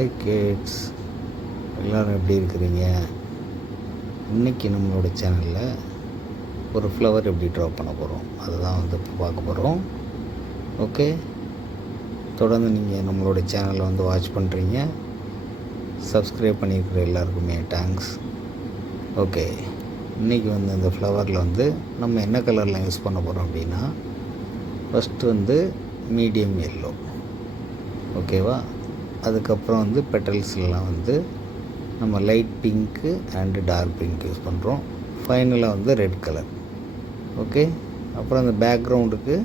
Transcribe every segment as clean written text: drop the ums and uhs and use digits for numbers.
Hi kids, எல்லோரும் எப்படி இருக்கிறீங்க? இன்றைக்கி நம்மளோட சேனலில் ஒரு ஃப்ளவர் எப்படி ட்ரா பண்ண போகிறோம் அதுதான் இப்போ பார்க்க போகிறோம். ஓகே, தொடர்ந்து நீங்கள் நம்மளோட சேனலை வாட்ச் பண்ணுறீங்க. சப்ஸ்கிரைப் பண்ணியிருக்கிற எல்லாருக்குமே தேங்க்ஸ். ஓகே, இன்றைக்கி இந்த ஃப்ளவரில் நம்ம என்ன கலரில் யூஸ் பண்ண போகிறோம் அப்படின்னா, ஃபஸ்ட்டு மீடியம் எல்லோ, ஓகேவா. அதுக்கப்புறம் பெட்டல்ஸ்லாம் நம்ம light pink and dark pink use பண்ணுறோம். ஃபைனலாக ரெட் கலர். ஓகே, அப்புறம் அந்த பேக்ரவுண்டுக்கு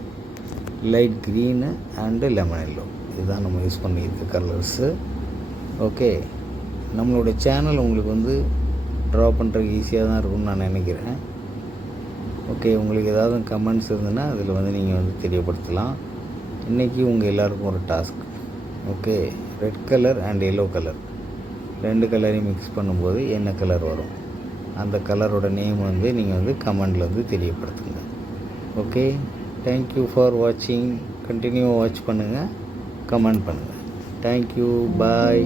light green and lemon yellow, இதுதான் நம்ம யூஸ் பண்ணியிருக்க கலர்ஸு. ஓகே, நம்மளோட சேனல் உங்களுக்கு ட்ரா பண்ணுறதுக்கு ஈஸியாக தான் இருக்கும்னு நான் நினைக்கிறேன். ஓகே, உங்களுக்கு ஏதாவது கமெண்ட்ஸ் இருந்ததுன்னா அதில் நீங்கள் தெரியப்படுத்தலாம். இன்றைக்கி உங்கள் எல்லாேருக்கும் ஒரு task. Okay, red colour and yellow colour ரெண்டு கலரையும் மிக்ஸ் பண்ணும்போது என்ன கலர் வரும், அந்த கலரோட நேம் நீங்கள் கமெண்டில் தெரியப்படுத்துங்க. ஓகே, தேங்க்யூ ஃபார் வாட்சிங். கண்டினியூ வாட்ச் பண்ணுங்கள், கமெண்ட் பண்ணுங்கள். தேங்க்யூ, பாய்.